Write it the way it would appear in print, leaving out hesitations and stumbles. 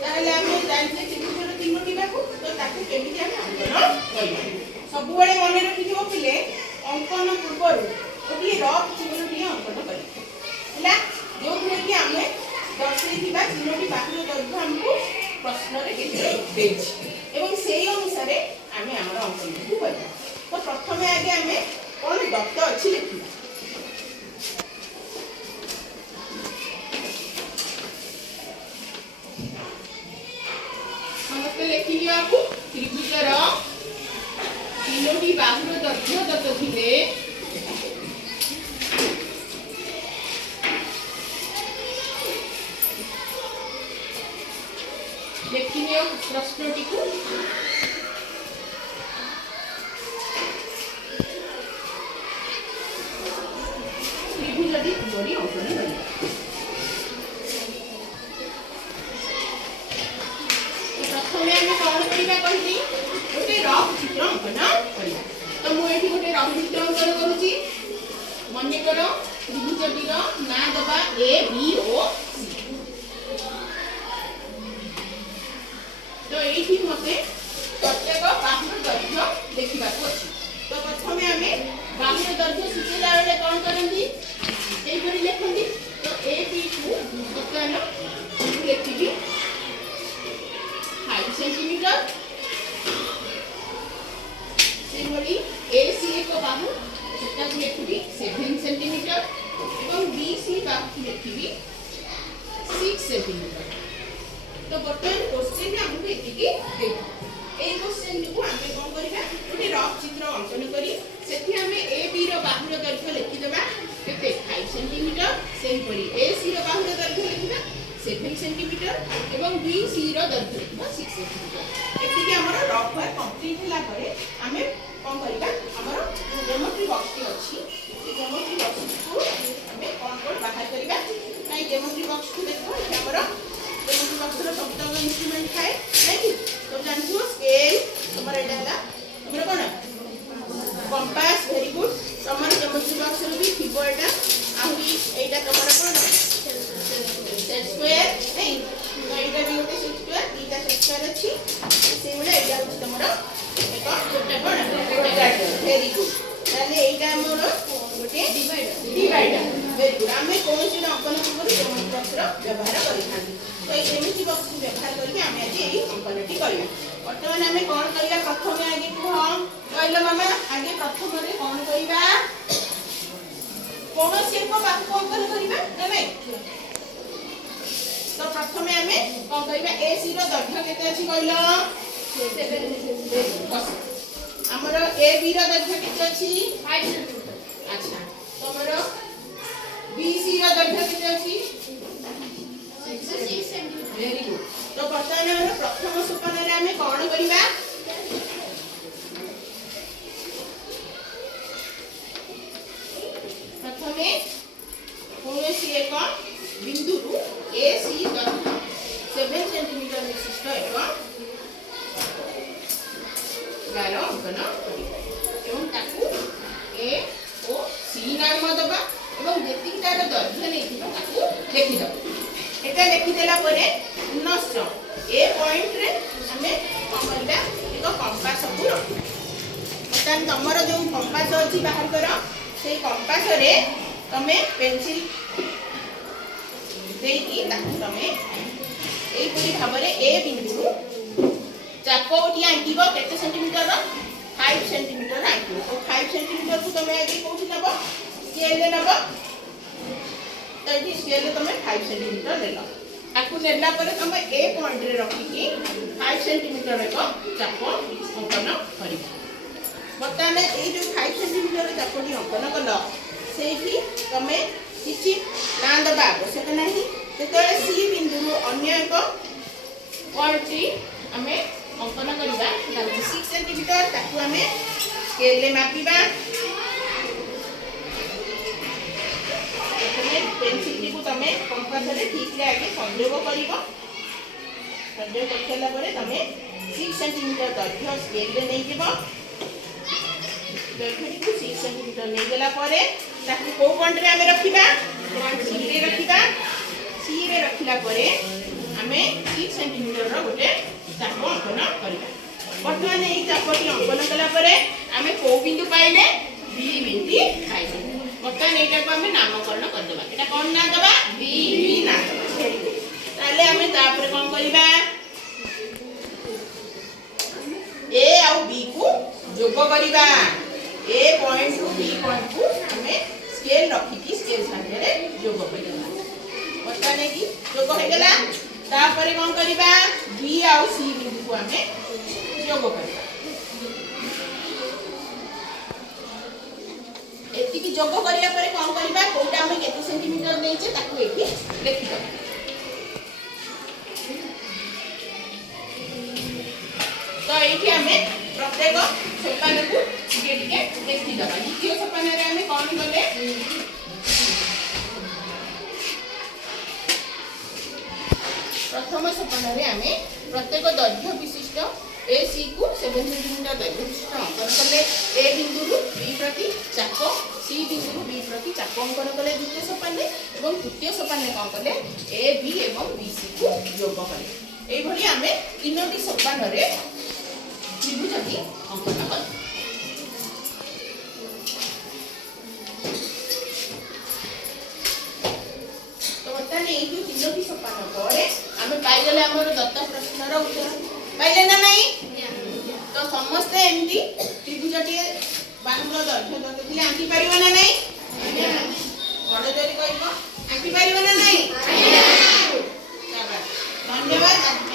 ताहले आमे जानते त्रिभुजर तीनोटी बाहु तो ताकू केमिति आमे अंकन करिबा सब बेले मन रखिथिबो पिले अंकन पूर्व गोटे रफ चिन्हटी अंकन करिबा हैला जो कि आमे दर्शैथिबा तीनोटी बाहुर दैर्घ्य हमकु प्रश्न रे देछि एवं सेही अनुसार आमे हमर अंकन को करिबा तो प्रथमे आगे आमे कोन दत्त अछि लिखिबा समस्त लिखि लियाकू त्रिभुजर तीनोटी बाहुर दैर्घ्य दत्त थिले देखिए प्रश्नटी को त्रिभुजटी जोड़ी अंकन करिबा प्रथमे आमे कोन करिबा कहली गोटे रफ चित्र अंकन करिबा तो मु एठी गोटे रफ चित्र अंकन करूची मने करो त्रिभुजटीर ना दबा ए बी ओ तो एठी मते प्रत्येक बाहुर दैर्घ्य देखिबा को अछि तो प्रथमे आमे बाहुर दैर्घ्य शिखेला बेले कोन करंती एई परि लेखंती तो ए बी को बर्तमान लेखिबी 5 सेंटीमीटर सेमोली ए सी एक बाहु सेटा को लेखिबी 7 सेंटीमीटर एवं बी सी बाहु को लेखिबी 6 सेंटीमीटर तो बर्तमान क्वेश्चन में हमको एतिकी देखो ए क्वेश्चन को हमें कोन करिबा गोटे रफ चित्र अंकन करी सेठी हमें ए बी रो बाहुर दैर्घ्य लिखि देबा केते 5 सेंटीमीटर सेही परी ए सी रो बाहुर दैर्घ्य लिखिबा 7 सेंटीमीटर एवं बी सी रो दैर्घ्य लिखिबा 6 सेंटीमीटर एतिकी हमर रफ वर्क कंप्लीट होला परे हमें कोन करिबा हमर ज्योमेट्री बॉक्स टी अछि से ज्योमेट्री बॉक्स को हमें कोन कोन बाहर करिबा नै ज्योमेट्री बॉक्स को देखो हमर ज्योमेट्री बॉक्स रो सप्तम इंस्ट्रूमेंट थाए नै कि तो जानथु स्केल हमर एडाला हमर कोन कंपास वेरी गुड हमर ज्योमेट्री बॉक्स रो भी थिबो एटा आही एटा तमर कोन सेट स्क्वायर नै तो एटा भी होते सेट स्क्वायर दीटा सेट स्क्वायर अछि से बोले एटा होते तमर एक छोटा कोन वेरी गुड ताले एटा मोर गोटे डिवाइडर वेरी गुड आमे कोनसी अंकन पूर्व ज्योमेट्री बॉक्स रो व्यवहार करिथानी तो ए ज्योमेट्री बॉक्स को व्यवहार करके आमे आज एई अंकनटी करिया वर्तमान आमे कोन करिया प्रथमे आगे को हम कहलो मामा आगे प्रथम रे कोन करिबा कोनसी एक बाहु अंकन करिबा नै तो प्रथमे आमे कोन करिबा ए सी रो दैर्घ्य केते अछि कहलो 7 हमर ए बी रो दैर्घ्य केते अछि 5 सेंटीमीटर अच्छा तमरो बी सी रो दैर्घ्य केते अछि 6 सेंटीमीटर वेरी गुड तो वर्तमान हमर प्रथम सोपान रे हमें कोन करिबा प्रथमे कोनसी एक बिंदु रु ए सी दैर्घ्य 7 सेंटीमीटर विशिष्ट एक गार अंकन एवं ताकू ए ओ सी नाम दबा एवं जेति तार दैर्घ्य नै थिबा ताकू लिखि दबा एटा लिखि देला परे पुनश्च ए पॉइंट रे हमें कमलबा एक कंपास को रख बतान तमरो जो कंपास अछि बाहर करो से कंपास रे तमे पेंसिल देकी ताकू तमे एई पुरी भाबरे ए बिंदु चापोटी आंकीबो केते सेंटीमीटर 5 सेंटीमीटर आंकीबो तो 5 सेंटीमीटर को तमे आगे कोठी नबो स्केल ले नबो तो ये स्केल ले तमे 5 सेंटीमीटर लेलो आकु नेला परे तमे ए पॉइंट रे रखी की 5 सेंटीमीटर रे को चापो अंकन करिबो बताने ए जो 5 सेंटीमीटर रे चापोटी अंकन कलो सेठी तमे किछि ना दबा आवश्यक नाही तेतले सी बिंदु अन्य एक पॉइंट हमें अंकन करिबा 6 सेंटीमीटर ताकू हमें स्केल ले मापिबा पेंसिल को तमे कंपास रे ठीक रे आगे संयोग करिवो संयोग करला परे तमे 6 सेंटीमीटर दैर्घ्य स्केल रे नै जेबो दैर्घ्य को 6 सेंटीमीटर नै गेला परे ताकू को पॉइंट रे हमें रखिबा सी रे रखिबा सी रे रखिला परे आमे 6 सेंटीमीटर रो गोटे चाप अंकन करिबा। वर्तमान एई चापटी अंकन कला परे आमे को बिंदु पाइले बी बिंदु पाइले। वर्तमान एटा को आमे नामकरण कर देबा। एटा कोन नाम देबा बी बी नाम देबा। ताले आमे तापर कोन करिबा ए आउ बी को जोग करिबा। ए पॉइंट टू बी पॉइंट को आमे स्केल रखी की स्केल संगे जोग करिबा। वर्तमान की जोग हो गेला। तापर कोन करिबा बी आउ सी बिंदु को आमे जोग करिबा। एति की जोग करिया परे कोन करिबा कोटा हम केते सेंटीमीटर देइचे ताकू एठी लिखि दबा। तो एठी हमें प्रत्येक सोपान को टिके टिके लिखि दबा। द्वितीय सोपान रे हमें कोन गले प्रथम सोपान रे हमें प्रत्येक दैर्घ्य विशिष्ट ए सी को 7 सेंटीमीटर दैर्घ्य विशिष्ट अंकन कले। ए बिंदु रु बी प्रति चाप सी बिंदु रु बी प्रति चाप अंकन कले द्वितीय सोपान एवं तृतीय सोपान कोन कले ए बी एवं बी सी को जोग कले। एई भली हमें तीनोटी सोपान रे त्रिभुजटी अंकन कले। तो वर्तमान एई जो तीनोटी सोपान परे हमें पाई गले हमर दत्त प्रश्न रो उत्तर पाइले ना नहीं। तो समस्त एमती त्रिभुजटी बाहुर दैर्घ्य दत्तले आंकी परिबो ना नहीं। बड़ जोरी कहबो आंकी परिबो ना नहीं। धन्यवाद।